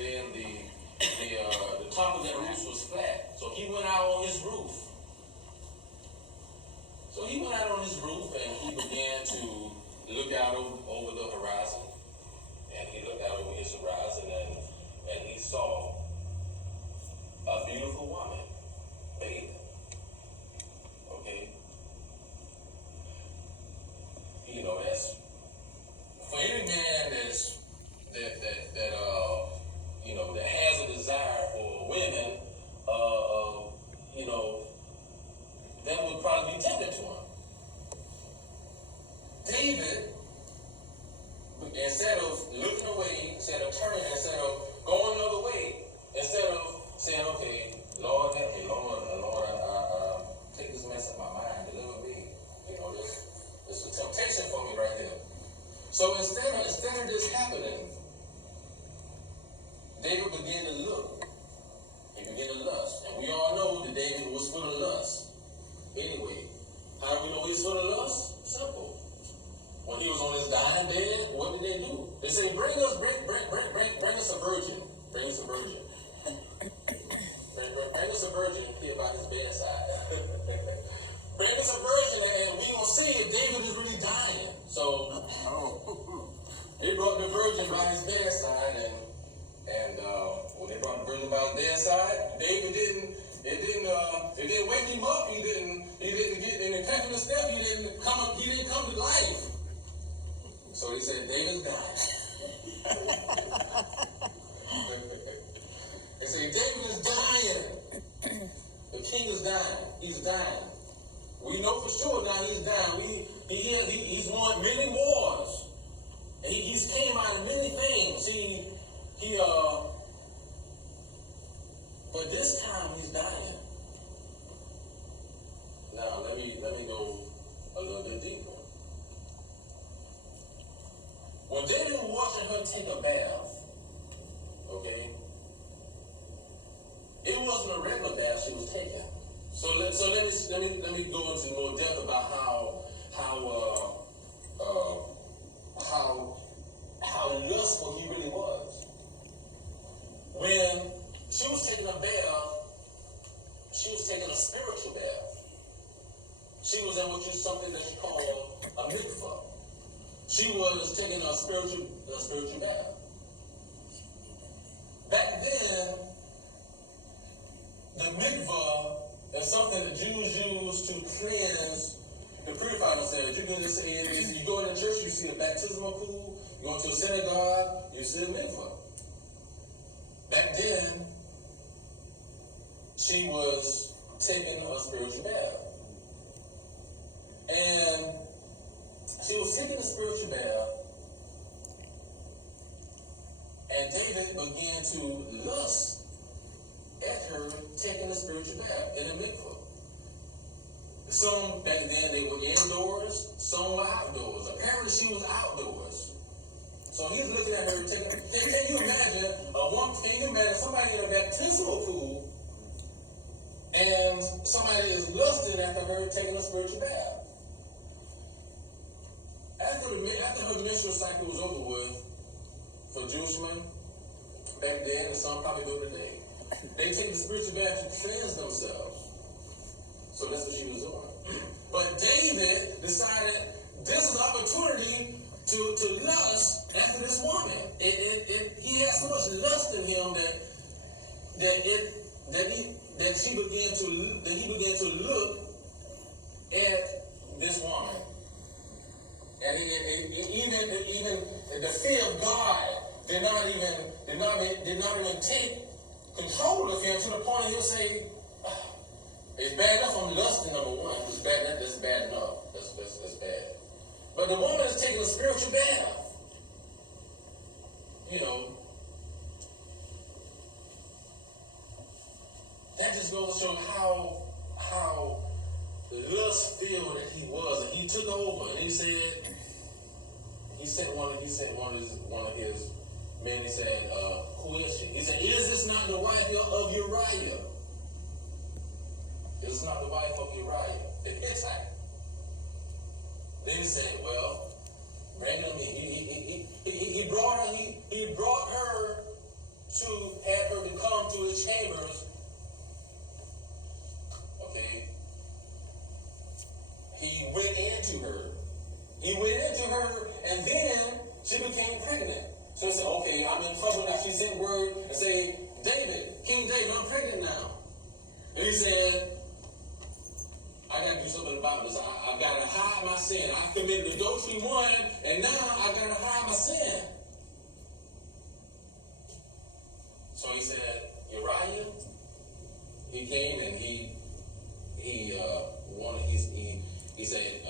then the top of that roof was flat. So he went out on his roof. So he went out on his roof and he began to look out over the horizon. And he looked out over his horizon and he saw a beautiful woman bathing. Okay? You know, that's for any man that has a desire for women, you know, that would probably be tempting to him. David, instead of looking away, instead of turning, instead of going the other way, instead of saying, okay, Lord, help me, Lord, I take this mess in my mind, deliver me. You know, this is a temptation for me right here. So instead of this happening, David began to look. He began to lust. And we all know that David was full of lust. Anyway, how do we know he's full of lust? Simple. When he was on his dying bed, what did they do? They say, bring us a virgin. Bring us a virgin. bring us a virgin here by his bedside. Bring us a virgin and we gonna see if David is really dying. So they brought the virgin by his bedside and when they brought the virgin by his bedside, David it didn't wake him up. He didn't get in the country step. He didn't come to life. So he said, David's dying. They say, David is dying. The king is dying. He's dying. We know for sure now he's dying. He's won many wars. And he's came out of many things. But this time he's dying. Now let me go a little bit deeper. When David was watching her take a bath, okay, it wasn't a regular bath she was taking. So let me go into more depth about how lustful he really was. When she was taking a bath, she was taking a spiritual bath. She was in something that she called a mikvah. She was taking a spiritual bath. Back then, the mikvah is something the Jews used to cleanse, to purify themselves. You can just say, you go into church, you see a baptismal pool. You go to a synagogue, you see a mikvah. Back then, she was taking a spiritual bath. And she was taking a spiritual bath, and David began to lust at her taking a spiritual bath in a mikvah. Some back then they were indoors, some were outdoors. Apparently she was outdoors. So he's looking at her taking. Can you imagine somebody in a baptismal pool and somebody is lusting after her taking a spiritual bath? After her menstrual cycle was over with, for Jewish men back then, and some probably do today, they take the spiritual bath to cleanse themselves. So that's what she was doing. But David decided this is an opportunity to lust after this woman. He had so much lust in him that he began to look at this woman. And even the fear of God did not even take control of him to the point he'll say, it's bad enough I'm lusting, number one. It's bad. That's bad enough. That's bad. But the woman is taking a spiritual bath. You know, that just goes to show how lust-filled that he was, and he took over, and he sent one of his men. He said, "Who is she?" He said, "Is this not the wife of Uriah? This is not the wife of Uriah the Hittite." Then he said, "Well, bring her to me." He brought her had her to come to his chambers. Okay. He went into her, and then she became pregnant. So he said, okay, I'm in trouble now. She sent word and said, David, King David, I'm pregnant now. And he said, I got to do something about this. I got to hide my sin. I committed adultery one, and now I got to hide my sin. So he said, Uriah, he came and he said,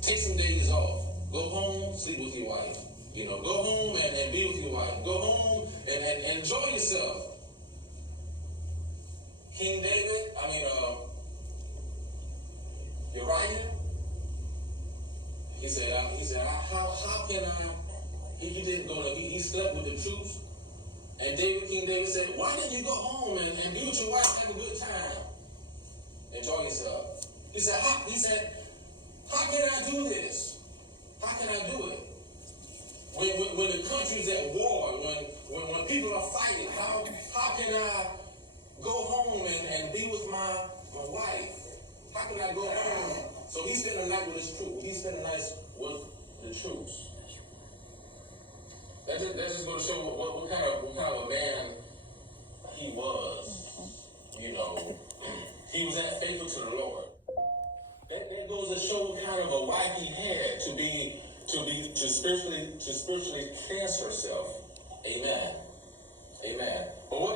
take some days off. Go home, sleep with your wife. Go home and be with your wife. Go home and enjoy yourself. King David, Uriah, he said, how can I? He didn't go to, he slept with the troops. And King David said, why didn't you go home and be with your wife, have a good time? Enjoy yourself. He said, how can I do this? How can I do it? When the country's at war, when people are fighting, how can I go home and be with my wife? How can I go home? So he spent the night with his troops. He spent the night with the troops. That's just going to show what kind of a man he was. He was that faithful to the Lord. That goes to show what kind of a wife he had to spiritually cleanse herself. Amen. Amen. But what